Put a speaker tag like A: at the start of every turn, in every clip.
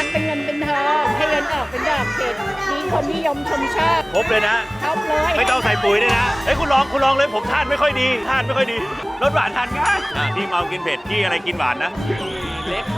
A: เป็นเงินเป็นทองให้เงินออกเป็นดอกเห็ดมีคนนิยมชมชอบ
B: ครบเลยนะ
A: ครบเลย
B: ไม่ต้องใส่ปุ๋ยด้วยนะเฮ้ยคุณลองเลยผมทานไม่ค่อยดีรสหวานทานง่ายที่เมากินเผ็ดที่อะไรกินหวานนะเล็ก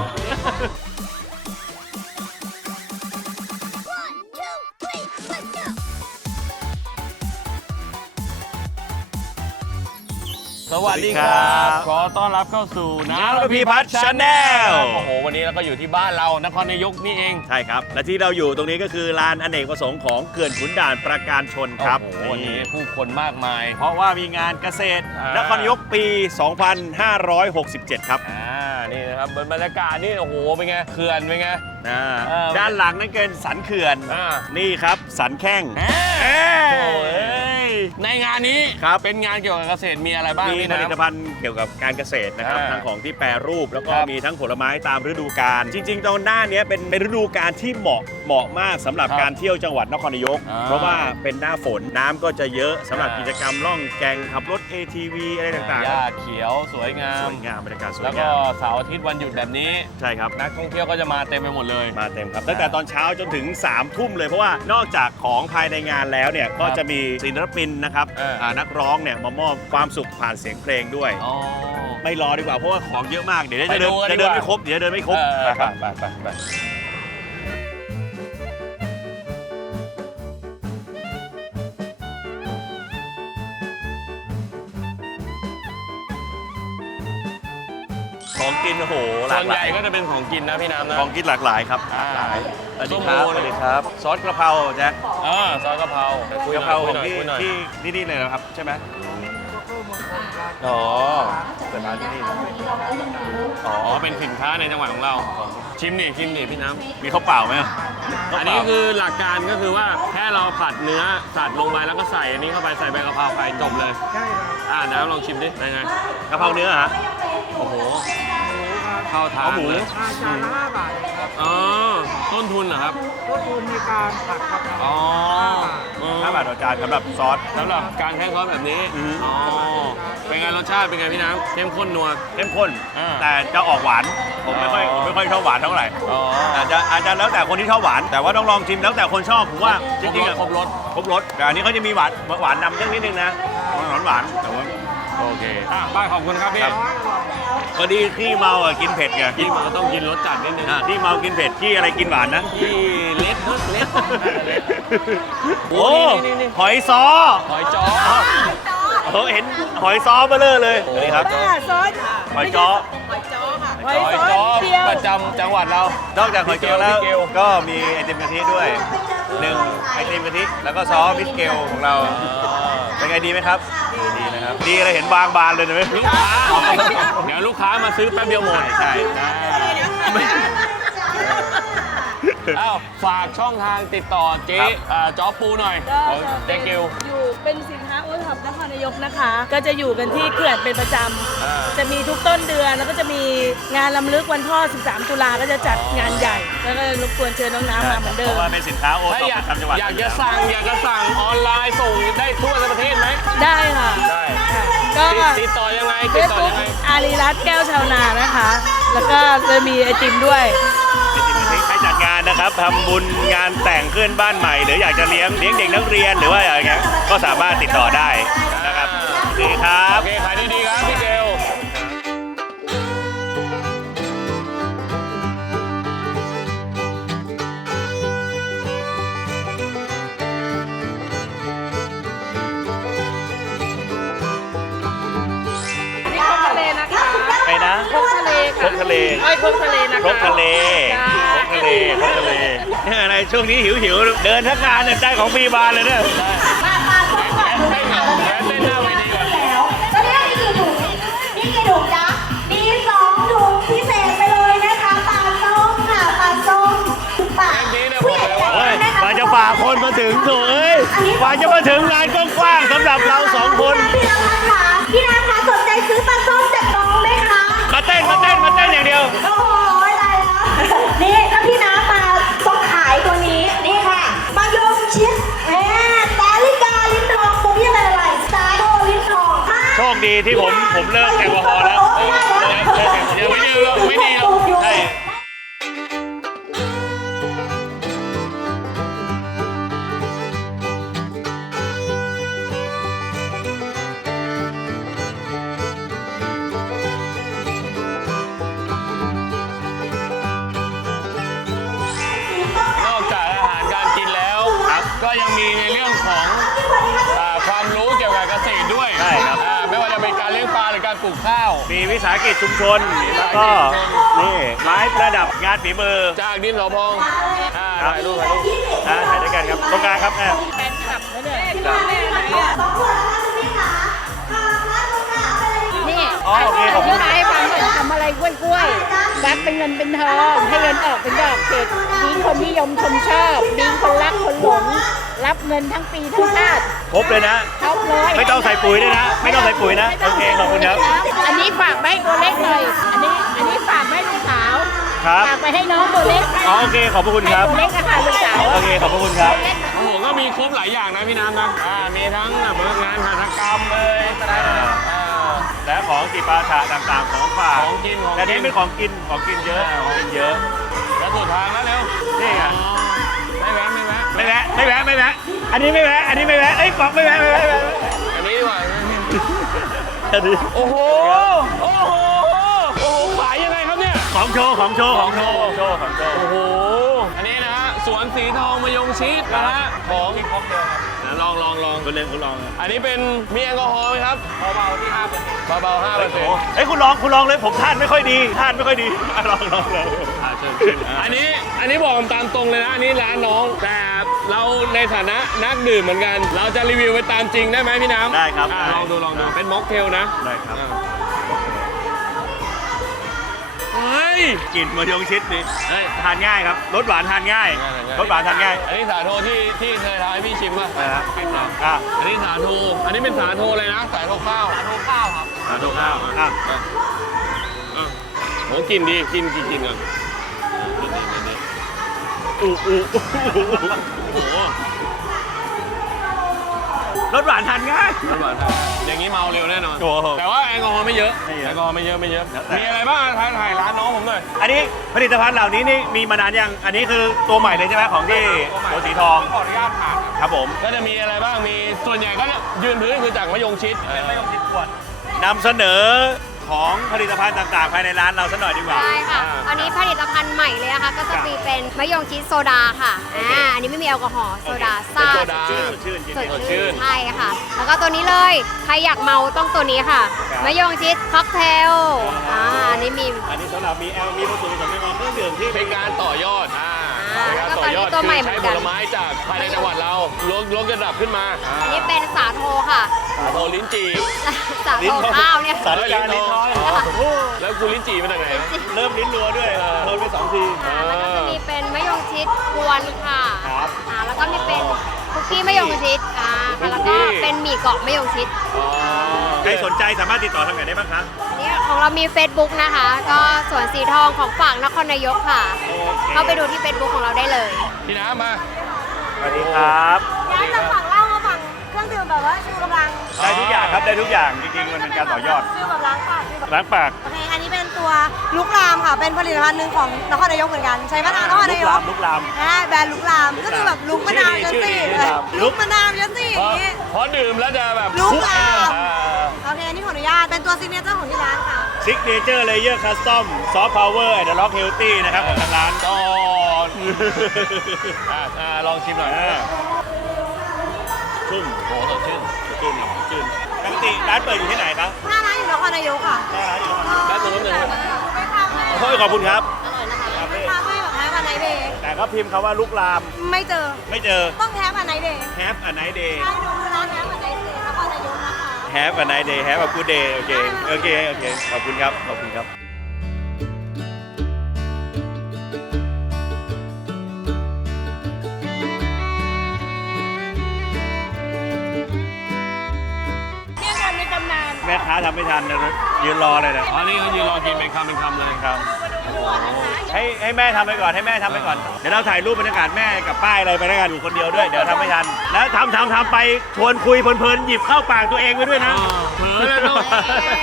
C: สวัสดีครับขอต้อนรับเข้าสู่น้ำระพีพัฒน์ชาแนลโอ้โหวันนี้เราก็อยู่ที่บ้านเรานครนายกนี่เอง
B: ใช่ครับและที่เราอยู่ตรงนี้ก็คือลานอเนกประสงค์ของเขื่อนขุนด่านประการชนครับ
C: วันนี้ผู้คนมากมาย
B: เพราะว่ามีงานเกษตรนครนายกปี 2567 ครับ
C: นี่นะครับบรรยากาศนี่โอ้โหเป็นไงเขื่อนเป็นไง
B: ด้านหลังนั่นเกินสันเขื่อนนี่ครับสันแข้ง
C: ในงานนี้เป็นงานเกี่ยวกับเกษตรมีอะไรบ้าง
B: มีผลิตภัณฑ์เกี่ยวกับการเกษตรนะครับทั้งของที่แปรรูปแล้วก็มีทั้งผลไม้ตามฤดูกาลจริงๆตอนหน้านี้เป็นฤดูกาลที่เหมาะมากสำหรับการเที่ยวจังหวัดนครนายกเพราะว่าเป็นหน้าฝนน้ำก็จะเยอะสำหรับกิจกรรมล่องแก่งขับรถ ATV อะไรต่างๆ
C: หญ้าเขียวสวยงาม
B: บรรยากาศสวยงาม
C: แล้วก็เสาร์อาทิตย์วันหยุดแบบนี้
B: ใช่ครับ
C: นักท่องเที่ยวก็จะมาเต็มไปหมดเลย
B: มาเต็มครับตั้งแต่ตอนเช้าจนถึง3 ทุ่มเลยเพราะว่านอกจากของภายในงานแล้วเนี่ยก็จะมีศิลปินนะครับนักร้องเนี่ยมามอบความสุขผ่านเสียงเพลงด้วยไม่รอดีกว่าเพราะว่าของเยอะมากเดี๋ยวจะเดินไม่ครบไปของกินโอ้โหหลากหลาย
C: ก็จะเป็นของกินนะพี่น้ำนะ
B: ของกินหลากหลายครับสวัสดีครับซอสกระเพราแจ็ค
C: ซอสกระเพราก
B: ระเพราของที่นี่เลยนะครับใช่ไหมอ๋อเปิดร้านที่นี่
C: เป็นสินค้าในจังหวัดของเราชิมดิพี่น้ำ
B: มีข้าวเปล่าไหม
C: อันนี้คือหลักการก็คือว่าแค่เราผัดเนื้อสัตว์ลงไปแล้วก็ใส่อันนี้เข้าไปใส่ใบกะเพราไปจบเลยใช่ครับน้ำลองชิมดิเป็นไง
B: กะเพราเนื้อฮะ
C: โอ้โหข้าวทาน
B: หมู
D: จานละ5 บาทครับ
C: ต้นทุนเหรอครับ
D: ต้นทุนในการผัดกะเพรา
B: 5 บาทต่อจานสำหรับซอส
C: สำหรับการแค่ซอสแบบนี้เป็นไงรสชาติเป็นไงพี่น้ำเข้มข้นนัว
B: เข้มข้นแต่จะออกหวานผมไม่ค่อยชอบหวานเท่าไหร่อาจจะแล้วแต่คนที่ชอบหวานแต่ว่าต้องลองชิมแล้วแต่คนชอบผมว่าจริงๆ
C: ครบรส
B: แต่อันนี้เขาจะมีหวานนำนิดนึงนะหวานแต่ว่า
C: โอเคป้าขอบคุณครับพี่
B: พอดีที่เมากินเผ็ดไง
C: ที่เมาต้องกินรสจัดนิดนึง
B: ที่เมากินเผ็ดที่อะไรกินหวานนะ
C: ที่เล็ด
B: โอ้หอยจ้อเห็นหอยจ้อเบลอเลยนี่ครับหอยจ้อ
C: ประจำจังหวัดเรา
B: นอกจากหอยจ้อแล้วก็มีไอติมกะทิด้วย1ไอติมกะทิแล้วก็ซอสมิสเกลของเราเป็นไงดีไหมครับดีนะครับดีอะไรเห็นบางบานเลยนะ
C: ลูกค้าเดี๋ยวลูกค้ามาซื้อแป๊บเดียวหมด
B: ใช่
C: ฝากช่องทางติดต่อเจ๊จ๊อปูหน่อยเจ๊เกล
A: อยู่เป็นสินค้าโอท็อปนครนายกนะคะก็จะอยู่กันที่เขื่อนเป็นประจำจะมีทุกต้นเดือนแล้วก็จะมีงานรำลึกวันพ่อ13 ตุลาก็จะจัดงานใหญ่แล้วก็รบกวนเชิญน้องน้ำมาเหมือนเดิม
B: เพราะว่าเป็นสินค้าโอท็อปประจำจังหวัด
C: อยากจะสั่งออนไลน์ส่งได้ทั่วประเทศไหม
A: ได้ค่ะ
C: ก็ติดต่อยังไง
A: อารีรัตน์แก้วชาวนานะคะแล้วก็จะมีไอติมด้วย
B: ใครจัดงานนะครับทำบุญงานแต่งขึ้นบ้านใหม่หรืออยากจะเลี้ยงเด็กนักเรียนหรือว่าอะไรเงี้ยก็สามารถติดต่อได้นะครับดีครับ
C: โอเคขายดีๆครับพี่เกล
B: ไปนะ
A: ครกทะเล
B: ครกทะเล
A: นะคะครกทะเล
B: เนี่ยอะไรช่วงนี้หิวเดินทั้งงานเนี่ยได้ของฟรีบานเลยเนี่ย
C: เต้นหน้าเวทีก่อน
E: แล้วนี่กี่ถุงนี่กี่ถุงจ๊ะมี2 ถุงพิเศษไปเลยนะคะปลาส้มค่ะปลาส้มปลาผู้ใหญ่
B: กว่าจะฝ่าคนมาถึงโถ่กว่าจะมาถึงงานกว้างๆสำหรับเรา2 คน
E: พี่น้ำคะสนใจซื้อปลาส้มจากน้องไหมคะ
B: มาเต้นอย่างเดียว
E: โอ้โหได้แล้วนี่ถ้าพี่น้ำมาต้องขายตัวนี้นี่ค่ะมายงชิดแต่ลิกาลิ้นทองตัวนี้อะไรสาโดลิ้นทอง
B: โชคดีที่ผมเลิกแอลกอฮอล์แล้ว
C: ไม่ดีใช่ก็ยังมีในเรื่องของความรู้เกี่ยวกับเกษตรด้วย
B: ใช่ครับ
C: ไม่ว่าจะเป็นการเลี้ยงปลาหรือการปลูกข้าว
B: มีวิสาหกิจชุมชน แล้วก็นี่ไม้ประดับงานฝีมือ
C: จากดินสอพองถ่ายรูป
B: นะถ่ายด้วยกันครับตรงกลางครับแม่
A: แฟนคลับนะเนี่ยพี่น้องแม่ไหนอ่ะ
F: นี่
B: อ๋อโอเคขอบคุ
F: ที่
B: ณ
F: นายให้ฟังว่าทำอะไรกล้วยๆรับเป็นเงินเป็นทองให้เงินออกเป็นดอกเศษดีคนนิยมชมชอบดีคนรักคนหลง รับเงินทั้งปีทั้งชาติ
B: ครบเลยนะ
F: ครบเลย
B: ไม่ต้องใส่ปุ๋ยด้วยนะ ไม่ต้องใส่ปุ๋ยนะ โอเค ขอบคุณครับ
F: อันนี้ฝากไว้ตัวเล็กหน่อย อันนี้ฝากไว้ลูกสาว
B: ครับ
F: ฝากไปให้น้องตัวเล็ก
B: อ๋อโอเค ขอบพระคุณครับ
F: ตัวเล็กอะค่ะลูกสาว
B: โอเค ขอบพระคุณครับ
C: โอ้โหก็มีครบหลายอย่างนะพี่น้ำนะมีทั้งแบบงานหัตถกรรมเลย
B: และของจิปาถะต่างๆ ของฝาก
C: ของกินของ
B: แต่นี้
C: กิน
B: เป็นของกิน ของกินเยอะ ของกินเยอะ
C: แล้วสุดทางแล้วเร็ว
B: นี่ไง
C: ไม่แวะ
B: ไม่แวะ ไม่แวะ ไม่แวะ อันนี้ไม่แวะ อันนี้ไม่แวะ เอ้ยบอกไม่แวะ ไม่แวะ
C: อันนี้ดีกว่า
B: อันนี้
C: โอ้โห โอ้โห โอ้โห ขายยังไงครับเนี่ย
B: ของโชว์ ของโชว์ ของโชว์ ของโชว์ ของโชว์
C: โอ้โห อันนี้นะฮะ สวนสีทองมะยงชิดนะฮะ ของลอง
B: คุณเล่นคุณลอง
C: อันนี้เป็นมีแอลกอฮอล์ไหมครับ เบาๆที่ 5%เบาๆ 5%
B: เอ้ยคุณลองเลย ผมทานไม่ค่อยดีอ่ะลอง
C: เชิญอันนี้บอกตามตรงเลยนะ อันนี้ร้านน้อง แต่เราในฐานะนักดื่มเหมือนกัน เราจะรีวิวไปตามจริงได้ไหมพี่น้ำ
B: ได้ครับ
C: ลองดู เป็นม็อกเทลนะ
B: ได้ครับ
C: เฮ้ย
B: กลิ่นมะยงชิดนี่ทานง่ายครับ รสหวานทานง่าย รสหวานทานง่าย
C: อันนี้สาโทที่เคยทำให้พี่ชิมป่ะ
B: นะครับอ่ะ
C: อันนี้สาโท อันนี้เป็นสาโทเลยนะ สาโทข้าว สาโทข้าวครับ
B: สาโทข้าวอ่ะ
C: โหกินดี กินก่อนกินดี
B: โอ้โห
C: โอ้โห
B: รสหวานทานง่าย
C: มันหวานครับอย่างนี้เมาเร็วแน่นอน
B: โอ้โห
C: แต่ว่าแอลกอฮอล์ไม่เยอะ
B: ไม่เยอะ
C: แอลกอฮอล์ไม่เยอะ
B: แล้วแต่
C: มีอะไรบ้างถ่ายร้านน้องผมหน่อย
B: อันนี้ผลิตภัณฑ์เหล่านี้นี่มีมานานยัง อันนี้คือตัวใหม่เลยใช่ไหมของที่โสสีทอง
C: ขออนุญาตผ่าน
B: ครับผม
C: ก็จะมีอะไรบ้าง มีส่วนใหญ่ก็ยืนพื้นคือจากมะยงชิด
B: นำเสนอของผลิตภัณฑ์ต่างๆ ภายในร้านเราสักหน่อยดีกว่า
G: ใช่ค่ะ อันนี้ผลิตภัณฑ์ใหม่เลยนะคะ ก็จะมีเป็นมะยงชิดโซดาค่ะ อันนี้ไม่มีแอลกอฮอล์โซดาซ่า
C: เป็นโซดา
B: ชื่นชื่นจริง
G: สด
C: สดชื่
G: ชื่
C: น
G: นใช่ค่ะ แล้วก็ตัวนี้เลย ใครอยากเมาต้องตัวนี้ค่ะ
B: ครับ
G: มะยงชิดค็อกเทลอันนี้มี
B: อันนี้สำหรับมีผสมผสมในเครื่องดื่มที่
C: เป็นการต่อยอดเป็นการต่อยอด
G: แล้วก็ตัวใหม่เหมื
C: ใช้
G: อน
C: ผ
G: กัน
C: ลไม้จากภายในจังหวัดเราลดระดับขึ้นมา
G: อันนี้เป็นสาโทค่ะ
C: โทลิ้นจี่
G: สาโทข้าวเนี่ย
B: สารการลิ้นน้อย
C: แล้วกูลิ้นจี่มาจากไหน
B: เริ่มลิ้นรัวด้วยโดนไป2 ที
G: แล้วก็จะมีเป็นมะยงชิดกวนค่ะ
B: ครับ
G: แล้วก็มีเป็นคุกกี้มะยงชิดแล้วก็เป็นหมี่เกาะมะยงชิด
B: ใครสนใจสามารถติดต่อทางไหนได้บ้างคะ
G: อันนี้ของเรามี Facebook นะคะ ก็สวนสีทองของฝากนครนายกค่ะ เข้าไปดูที่ Facebook ของเราได้เลย
C: พี่น้ำมา
B: สวัสดีครับ
E: ย้ายจากฝั่งเหล้ามาฝั่งเครื่องดื่มแบบว่าชูกำลัง
B: ได้ทุกอย่างครับ ได้ทุกอย่าง จริงๆ มันเป็นการต่อยอด
E: ฟิลแบบล้างปากฟิลแบบ
B: ล้างปาก
E: โอเค อันนี้เป็นตัวลุกลามค่ะ เป็นผลิตภัณฑ์หนึ่งของนครนายกเหมือนกัน ใช้มะนาวนครนายก
B: ลุกลาม
E: แบรนด์ลุกลาม ก็คือแบบลุกมะนาวยันสี่
B: ชื่อดี
E: ลุกมะนาวยันสี่อย่างนี้
C: เพราะดื่มแล้วจะแบบ
E: ลุกลาม
C: อ่า
E: โอเค อันนี้ขออนุญาต เป็นตัวซิกเนเจอร์ของที่ร้านค่ะ
B: ซิกเนเจอร์เลเยอร์คัสตอมซอฟต์พาวเวอร์แอนด์ล็อกเฮลตี้นะครับของทางร้าน
C: ต่อลองชิมหน่อย
B: ชุ่ม
C: โอ้สดชื่น
B: ชื่นชื่นปกติร้านเปิดอยู่ที่ไหนครับ
E: หน้าร้านอยู่นครนายกค่ะ
B: หน้าร้านอยู่
C: แป๊บนึง
E: ไม่ทำเลย
B: โอ้ยขอบคุณครับ
E: ไม่ทำให้แบบแฮปอันไหนเดย์
B: แต่ก็พิมพ์คำว่าลุกลาม
E: ไม่เจอ
B: ไม่เจอ
E: ต้องแฮปอันไหนเดย์
B: Have a nice day
E: ใช่ดูร้านแฮปอันไหนเดย์นครนายกนะคะ
B: Have a nice day Have a good day โอเค โอเค โอเค ขอบคุณครับ ขอบคุณครับ
A: เนี่ยคนในตำนาน
B: แม่ค้าทำไม่ทันนะยืนรอเลยนะ
C: อ๋อนี่เขายืนรอกินเป็นคำเลย
B: ครับ ให้แม่ทำไปก่อน ให้แม่ทำไปก่อน เดี๋ยวเราถ่ายรูปบรรยากาศแม่กับป้ายอะไรไปแล้วกันอยู่คนเดียวด้วย เดี๋ยวทำไม่ทัน แล้วทำไปชวนคุยเพลินๆหยิบเข้าปากตัวเองไปด้วยนะ
C: เผลอแล้วลูก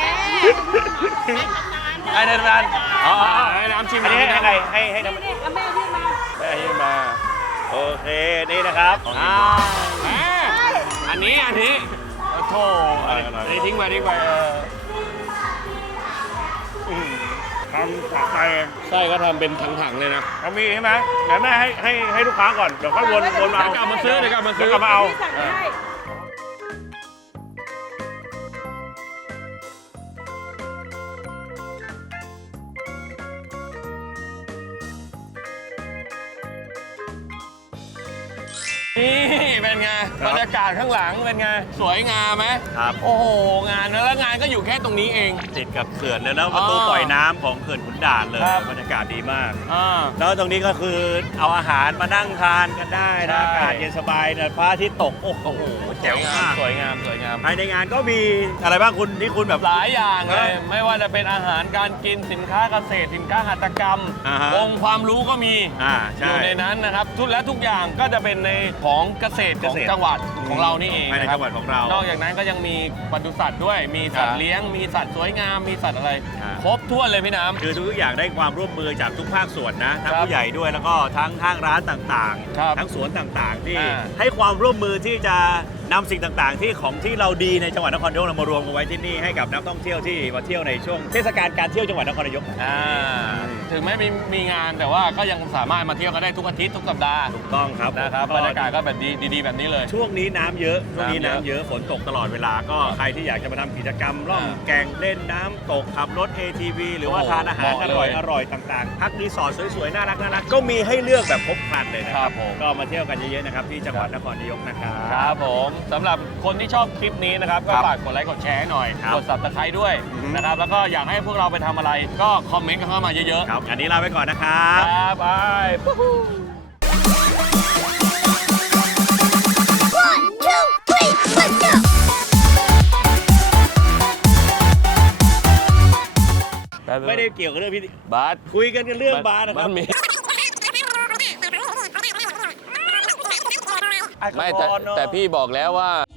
B: ไอ้เดินร้านอ๋อ
C: ให้น้ำชิม
B: อันนี้ให้ใครให้ทำ
A: นี่เอาแม่ยื่นมา
B: แม่ยื่นมา โอเค นี่นะครับ
C: อันนี้โอ้โถอันนี้ทิ้งไป
B: ทำถังไป
C: ไส้ก็ทำเป็นถังๆเลยนะ
B: เรามีใช่ไหมเดี๋ยวแม่ให้ลูกค้าก่อนเดี๋ยวค่อยวนมาเอา
C: เดี๋ยวกลับมาซื้อ
B: เดี๋ยวกลับมาเอา
A: พี่สั่งให้
C: นี่เป็นไงบรรยากาศข้างหลังเป็นไงสวยงามไหม
B: ครับ
C: โอ้โหงานแล้วงานก็อยู่แค่ตรงนี้เอง
B: ติดกับเขื่อนเลยแล้วประตูปล่อยน้ำของเขื่อนขุนด่านเลย
C: ครับ
B: บรรยากาศดีมาก
C: อ่า
B: แล้วตรงนี้ก็คือเอาอาหารมานั่งทานกันได้นะ
C: ใช่
B: อากาศเย็นสบายนะพระอาทิตย์ตกโอ้โหแจ๋วมาก
C: สวยงามสวยงาม
B: ภายในงานก็มีอะไรบ้างคุณที่คุณแบบ
C: หลายอย่างเลย
B: เออ
C: ไม่ว่าจะเป็นอาหารการกินสินค้าเกษตรสินค้าหัตถกรรม
B: อ่าฮะ
C: องค์ความรู้ก็มี อ
B: ใช่
C: ยู่ในนั้นนะครับทุกอย่างก็จะเป็นในของเกษตรของจังหวัดของเรานี่เอง
B: ภายใน
C: นะครับ
B: จังหวัดของเรา
C: นอกจากนั้นก็ยังมีปศุสัตว์ด้วย มีสัต
B: ครั
C: ว์
B: บ
C: เลี้ยง มีสัตว์สวยงาม มีสัตว์อะไร
B: ครับ
C: ครบถ้วนเลยพี่น้ำ
B: คือทุกอย่างได้ความร่วมมือจากทุกภาคส่วนนะทั้ง
C: ครับ
B: ผู้ใหญ่ด้วยแล้วก็ทั้งห้างร้านต่าง
C: ครับ
B: ทั้งสวนต่างๆ ที่
C: อ่า
B: ให้ความร่วมมือที่จะนำสิ่งต่างๆ ที่เราดีในจังหวัดนครนายกเรามารวมกันไว้ที่นี่ให้กับนักท่องเที่ยวที่มาเที่ยวในช่วงเทศกาลการเที่ยวจังหวัดนครนายก
C: ถึงแม้มีงานแต่ว่าก็ยังสามารถมาเที่ยวกันได้ทุกอาทิตย์ทุกสัปดาห์
B: ถูกต้องครับ
C: นะครับบรรยากาศก็แบบดีๆแบบนี้เลย
B: ช่วงนี้น้ำเยอะช่วงนี้
C: น้ำ
B: น้ำ
C: เย
B: เย
C: อะ
B: อะฝนตกตลอดเวลาก็ใครที่อยากจะมาทำกิจกรรมล่องแก่งเล่นน้ำตกขับรถ ATV หรือว่า
C: โอ้โห
B: ทานอาหาร
C: เหมาะ
B: อ
C: เลย
B: ร่อยๆต่างๆพักรีสอร์ทสวยๆน่ารักก็มีให้เลือกแบบครบครันเลยนะค
C: ครั
B: รั
C: บบ ผม
B: ก็มาเที่ยวกันเยอะๆนะครับที่จังหวัดนครนายกนะครับ
C: ครับผมสำหรับคนที่ชอบคลิปนี้นะครับก็
B: ครับ
C: ฝากกดไลค์กดแชร์ให้หน่อย
B: ครับ
C: กด Subscribe ด้วย
B: อือฮึ
C: นะครับแล้วก็อยากให้พวกเราไปทำอะไร ก็คอมเมนต์กันเข้ามาเยอะ
B: ครับอันนี้ลาไปก่อนนะครั
C: ๆ
B: บ
C: ครับบาย
B: ไม่ได้เกี่ยวกับเรื่องพิธี
C: บาส
B: คุยกันเรื่องบาร์นะครับ
C: มันมี
B: แอลกอ
C: ไม่
B: ฮอล์เนอะ
C: แต่พี่บอกแล้วว่า